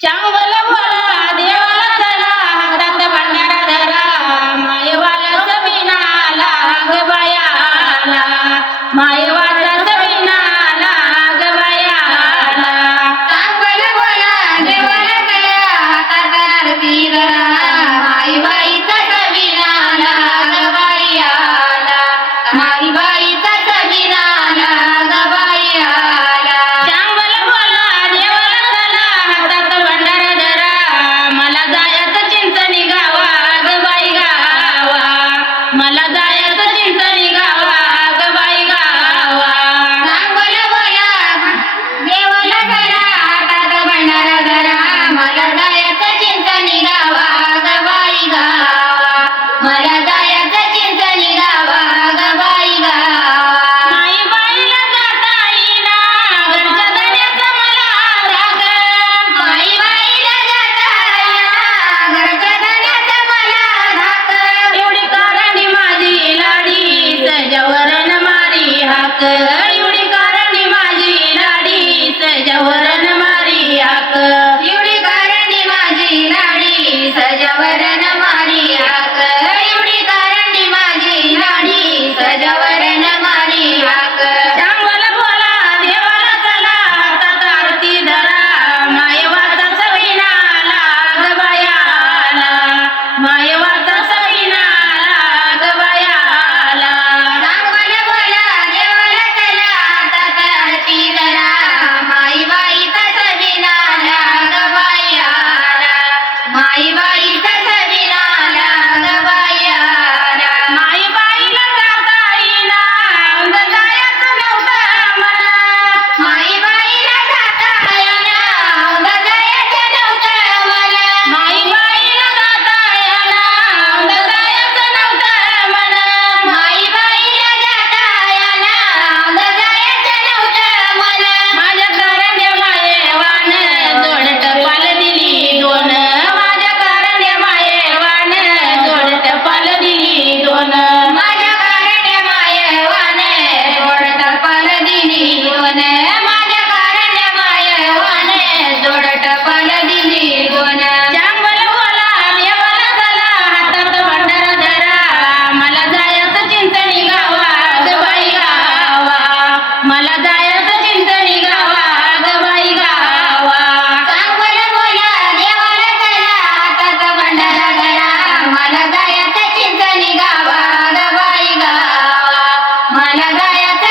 Ciao! Father. അലകയത